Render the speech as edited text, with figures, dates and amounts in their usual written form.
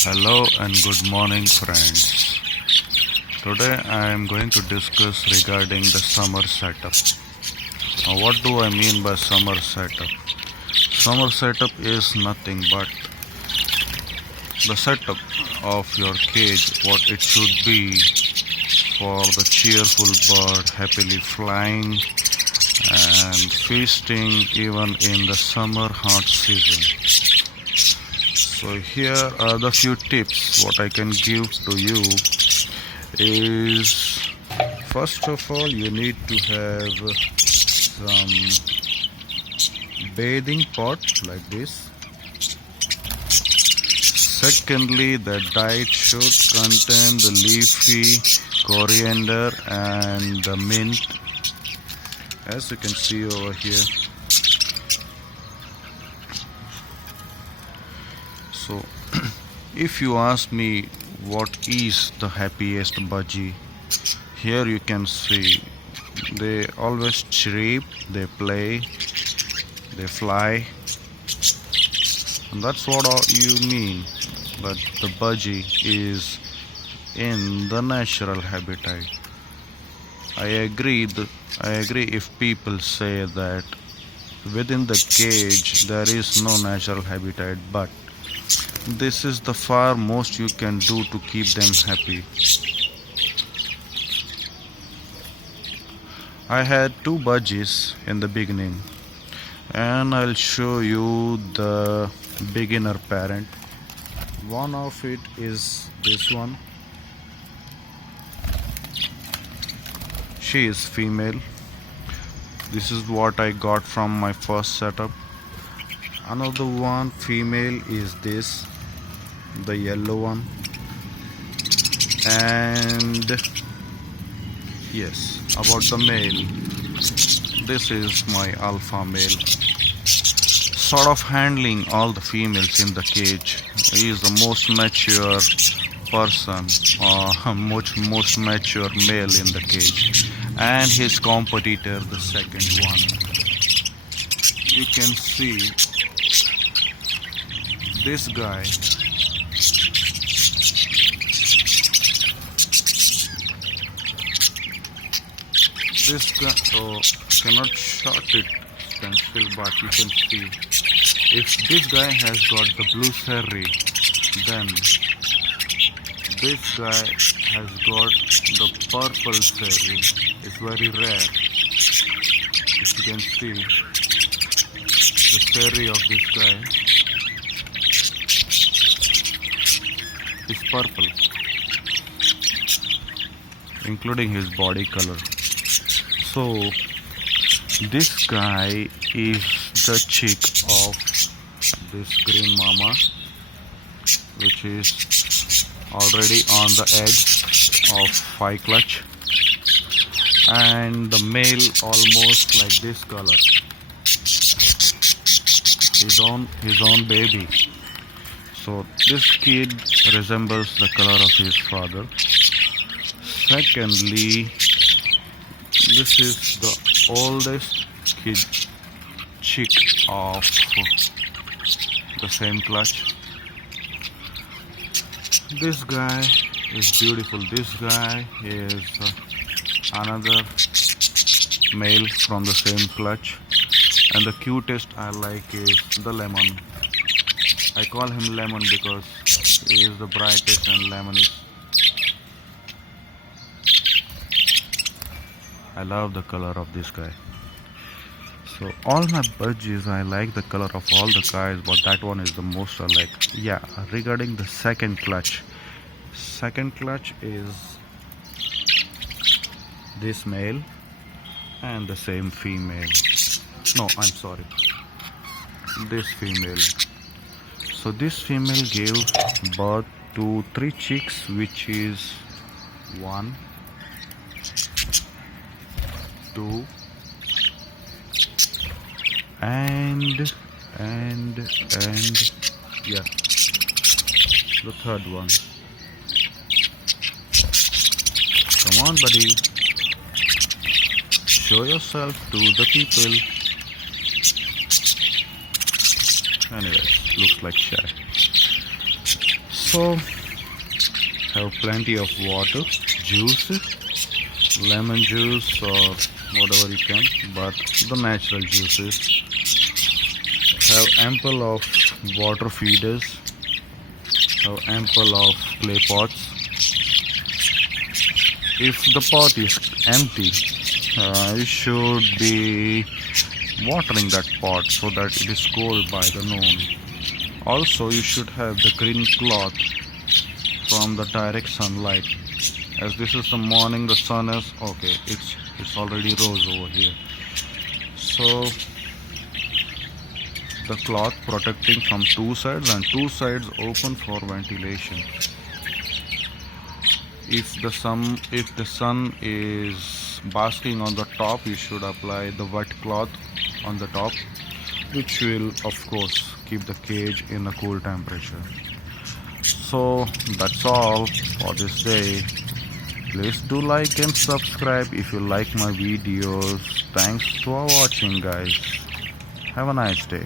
Hello and good morning, friends. Today I am going to discuss regarding the summer setup. Now, what do I mean by summer setup? Summer setup is nothing but the setup of your cage, what it should be for the cheerful bird happily flying and feasting even in the summer hot season. So here are the few tips what I can give to you is first of all you need to have some bathing pot like this. Secondly, the diet should contain the leafy coriander and the mint, as you can see over here. So if you ask me what is the happiest budgie, here you can see they always chirp, they play, they fly, and that's what you mean that the budgie is in the natural habitat. I agree if people say that within the cage there is no natural habitat, but this is the far most you can do to keep them happy. I had two budgies in the beginning, and I'll show you the beginner parent. One of it is this one. She is female. This is what I got from my first setup. Another one female is this, the yellow one. And yes, about the male, this is my alpha male. Sort of handling all the females in the cage. He is the most mature person or most mature male in the cage, and his competitor the second one. You can see this guy oh, cannot shot it stand still, but you can see if this guy has got the blue cherry, then this guy has got the purple cherry. It's very rare. If you can see the cherry of this guy is purple, including his body color. So this guy is the chick of this green mama, which is already on the edge of 5 clutch, and the male almost like this color, his own baby. So this kid resembles the color of his father. Secondly, this is the oldest kid chick of the same clutch. This guy is beautiful. This guy is another male from the same clutch, and the cutest I like is the lemon. I call him lemon because he is the brightest and lemon is. I love the color of this guy. So all my budgies, I like the color of all the guys, but that one is the most I like. Yeah, regarding the second clutch is this male and the same female. No, I'm sorry, this female. So this female gave birth to 3 chicks, which is 1, 2, and yeah, the third one. Come on, buddy, show yourself to the people. Anyways, looks like shy. Also have plenty of water, juice, lemon juice or whatever you can, but the natural juices. Have ample of water feeders, have ample of clay pots. If the pot is empty, you should be watering that pot so that it is cooled by the noon. Also, you should have the green cloth from the direct sunlight. As this is the morning, the sun is okay. It's already rose over here. So the cloth protecting from two sides and two sides open for ventilation. If the sun is basking on the top, you should apply the wet cloth on the top, which will of course keep the cage in a cool temperature. So that's all for this day. Please do like and subscribe if you like my videos. Thanks for watching, guys. Have a nice day.